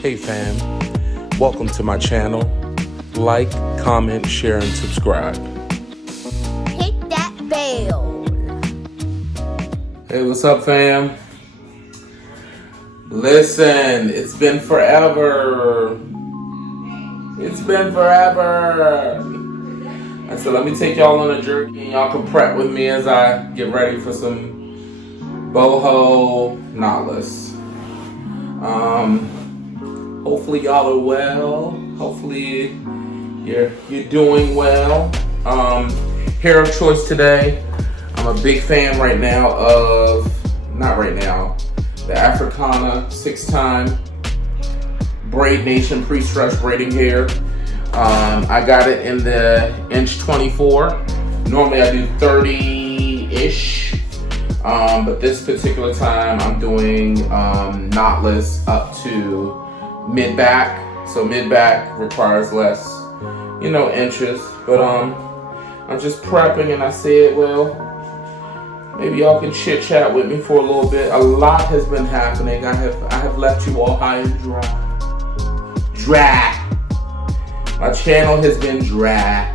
Hey fam, welcome to my channel. Like, comment, share, and subscribe. Hit that bell. Hey, what's up fam? Listen, it's been forever. It's been forever. I said, let me take y'all on a journey and y'all can prep with me as I get ready for some boho knotless. Hopefully y'all are well. Hopefully you're doing well. Hair of choice today. I'm a big fan right now of, not right now, the Africana 6-time Braid Nation pre-stretch braiding hair. I got it in the inch 24. Normally I do 30-ish. But this particular time I'm doing knotless up to mid-back. So mid-back requires less, inches. But I'm just prepping and I said, well, maybe y'all can chit-chat with me for a little bit. A lot has been happening. I have left you all high and dry. My channel has been dry.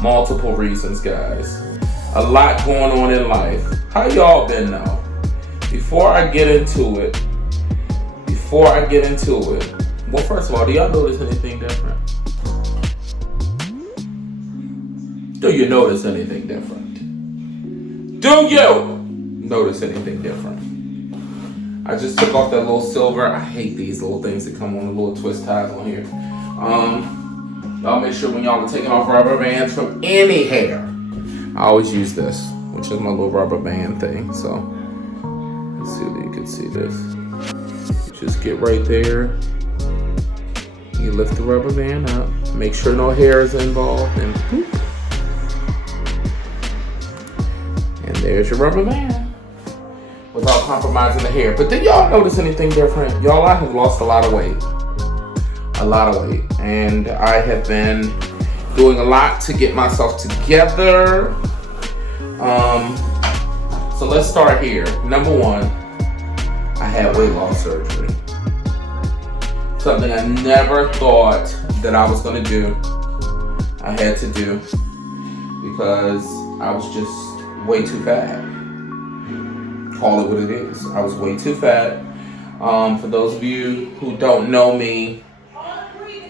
Multiple reasons, guys. A lot going on in life. How y'all been though? Before I get into it, well, first of all, do y'all notice anything different? Do you notice anything different? Do you notice anything different? I just took off that little silver. I hate these little things that come on the little twist ties on here. Y'all make sure when y'all are taking off rubber bands from any hair, I always use this, which is my little rubber band thing. So let's see if you can see this. Just get right there. You lift the rubber band up. Make sure no hair is involved, and boop. And there's your rubber band. Without compromising the hair. But did y'all notice anything different? Y'all, I have lost a lot of weight. And I have been doing a lot to get myself together. So let's start here. Number one, I had weight loss surgery. Something I never thought that I was gonna do. I had to do because I was just way too fat. Call it what it is. I was way too fat. For those of you who don't know me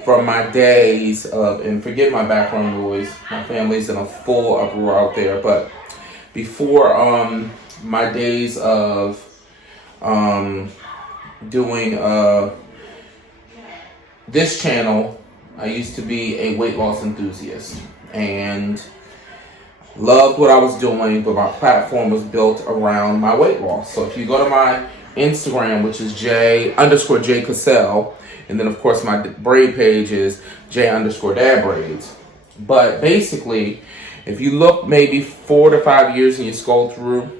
from my days of, and forget my background noise, my family's in a full uproar out there, but before my days of doing this channel, I used to be a weight loss enthusiast and loved what I was doing, but my platform was built around my weight loss. So if you go to my Instagram, which is J_J Cassell, and then of course my braid page is J_Dadbraids. But basically, if you look maybe 4 to 5 years and you scroll through,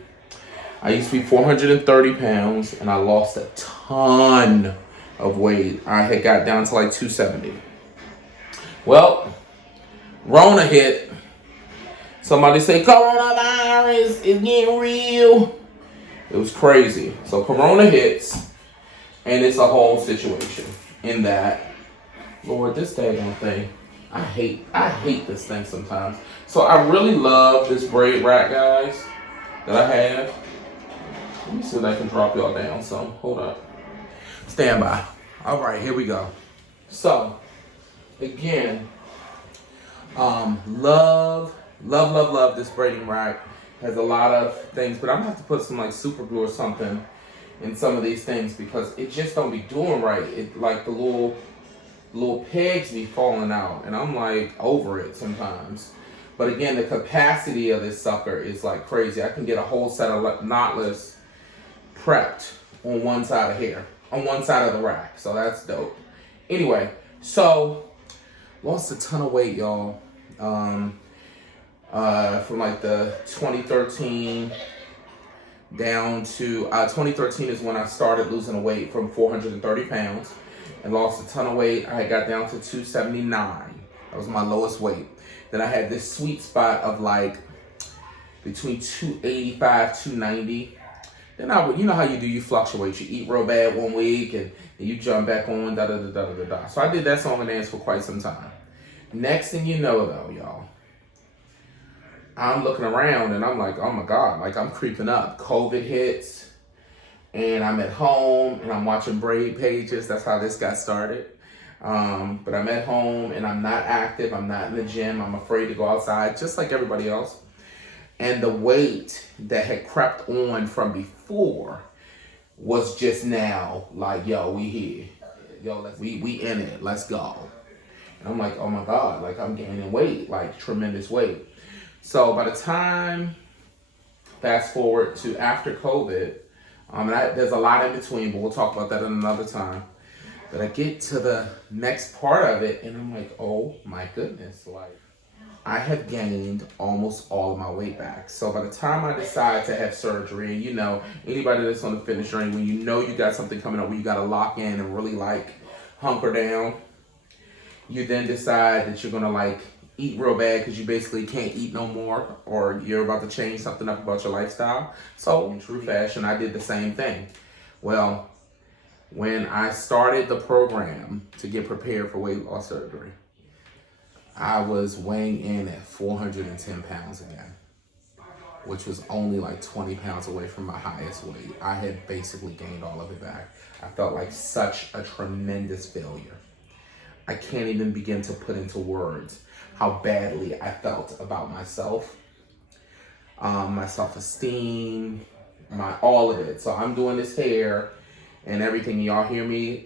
I used to be 430 pounds and I lost a ton of weight. I had got down to like 270. Well, Rona hit. Somebody say, coronavirus is getting real. It was crazy. So Corona hits, and it's a whole situation in that, Lord, this daggone thing, I hate this thing sometimes. So I really love this braid rack, guys, that I have. Let me see if I can drop y'all down some. Hold up. Stand by. All right, here we go. So, again, love this braiding rack. Has a lot of things, but I'm gonna have to put some like super glue or something in some of these things because it just don't be doing right. It like the little pegs be falling out, and I'm like over it sometimes. But again, the capacity of this sucker is like crazy. I can get a whole set of knotless prepped on one side of here, on one side of the rack. So that's dope. Anyway, so lost a ton of weight, y'all. From like the 2013 down to 2013 is when I started losing weight from 430 pounds and lost a ton of weight. I got down to 279. That was my lowest weight. Then I had this sweet spot of like between 285, 290. Then I would, you know how you do, you fluctuate. You eat real bad one week and you jump back on, da da da da da da. So I did that song and dance for quite some time. Next thing you know, though, y'all, I'm looking around and I'm like, oh my God, like I'm creeping up. COVID hits and I'm at home and I'm watching braid pages. That's how this got started. But I'm at home and I'm not active. I'm not in the gym. I'm afraid to go outside, just like everybody else. And the weight that had crept on from before was just now like, yo, we here. Yo, we in it. Let's go. And I'm like, oh my God, like I'm gaining weight, like tremendous weight. So by the time, fast forward to after COVID, there's a lot in between, but we'll talk about that in another time. But I get to the next part of it and I'm like, oh my goodness, like I have gained almost all of my weight back. So by the time I decide to have surgery, and you know, anybody that's on the fitness journey, when you know you got something coming up where you got to lock in and really like hunker down, you then decide that you're going to like eat real bad because you basically can't eat no more, or you're about to change something up about your lifestyle. So in true fashion, I did the same thing. Well, when I started the program to get prepared for weight loss surgery, I was weighing in at 410 pounds again, which was only like 20 pounds away from my highest weight. I had basically gained all of it back. I felt like such a tremendous failure. I can't even begin to put into words how badly I felt about myself, my self-esteem, all of it. So I'm doing this hair and everything. Y'all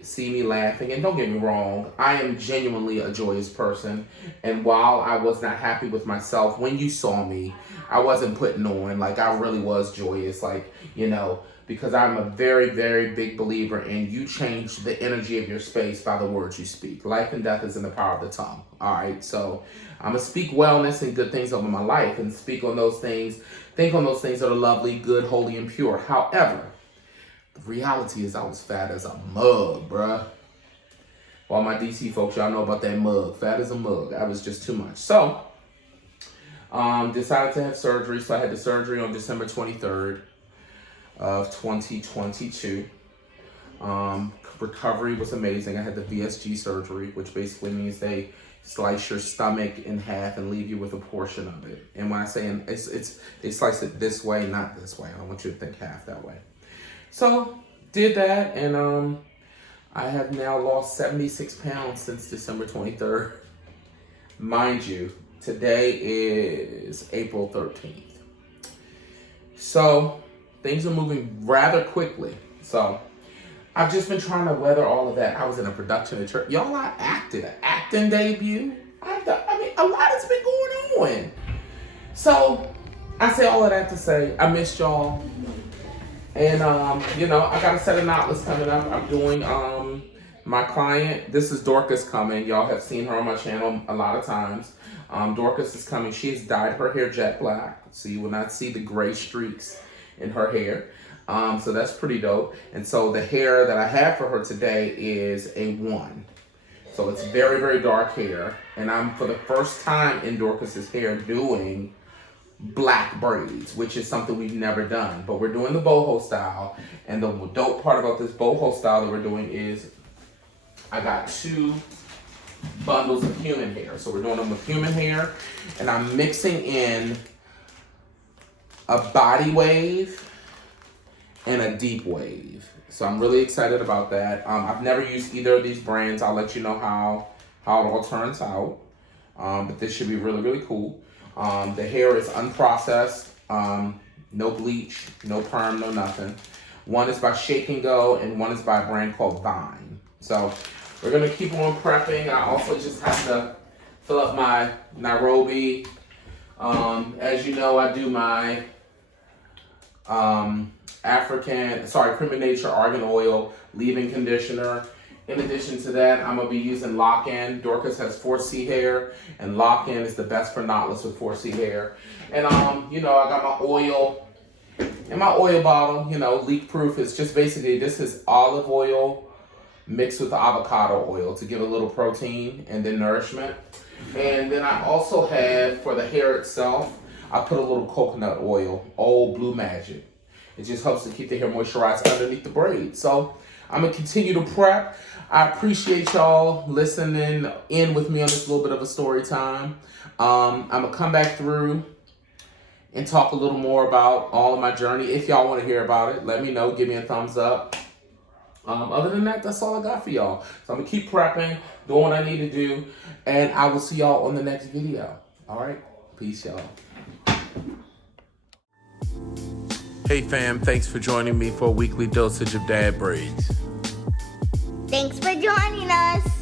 see me laughing. And don't get me wrong, I am genuinely a joyous person. And while I was not happy with myself, when you saw me, I wasn't putting on, like I really was joyous, like, you know, because I'm a very, very big believer in you change the energy of your space by the words you speak. Life and death is in the power of the tongue. All right. So I'm going to speak wellness and good things over my life and speak on those things, think on those things that are lovely, good, holy, and pure. However, the reality is I was fat as a mug, bruh. All my DC folks, y'all know about that mug. Fat as a mug. I was just too much. So, decided to have surgery. So I had the surgery on December 23rd of 2022. Recovery was amazing. I had the VSG surgery, which basically means they slice your stomach in half and leave you with a portion of it. And when I say they slice it this way, not this way. I don't want you to think half that way. So, did that, and I have now lost 76 pounds since December 23rd. Mind you, today is April 13th. So, things are moving rather quickly. So, I've just been trying to weather all of that. I was in a production at church. Y'all, I acted an acting debut. I mean, a lot has been going on. So, I say all of that to say, I missed y'all. And, you know, I got a set of knotless coming up. I'm doing my client. This is Dorcas coming. Y'all have seen her on my channel a lot of times. Dorcas is coming. She has dyed her hair jet black, so you will not see the gray streaks in her hair. So that's pretty dope. And so the hair that I have for her today is a 1. So it's very, very dark hair. And I'm, for the first time in Dorcas's hair, doing black braids, which is something we've never done, but we're doing the boho style. And the dope part about this boho style that we're doing is I got 2 bundles of human hair. So we're doing them with human hair, and I'm mixing in a body wave and a deep wave. So I'm really excited about that. I've never used either of these brands. I'll let you know how it all turns out. But this should be really, really cool. The hair is unprocessed, no bleach, no perm, no nothing. One is by Shake and Go, and one is by a brand called Vine. So we're gonna keep on prepping. I also just have to fill up my Nairobi. As you know, I do my Cream of Nature Argan Oil leave-in conditioner. In addition to that, I'm gonna be using Lock-In. Dorcas has 4C hair, and Lock-In is the best for knotless with 4C hair. And you know, I got my oil in my oil bottle, you know, leak-proof. It's just basically, this is olive oil mixed with avocado oil to give a little protein and then nourishment. And then I also have, for the hair itself, I put a little coconut oil, Old Blue Magic. It just helps to keep the hair moisturized underneath the braid. So I'm gonna continue to prep. I appreciate y'all listening in with me on this little bit of a story time. I'm gonna come back through and talk a little more about all of my journey. If y'all want to hear about it, let me know. Give me a thumbs up. Other than that, that's all I got for y'all. So I'm gonna keep prepping, doing what I need to do, and I will see y'all on the next video. All right, peace, y'all. Hey fam, thanks for joining me for a weekly dosage of Dadbraids. Thanks for joining us.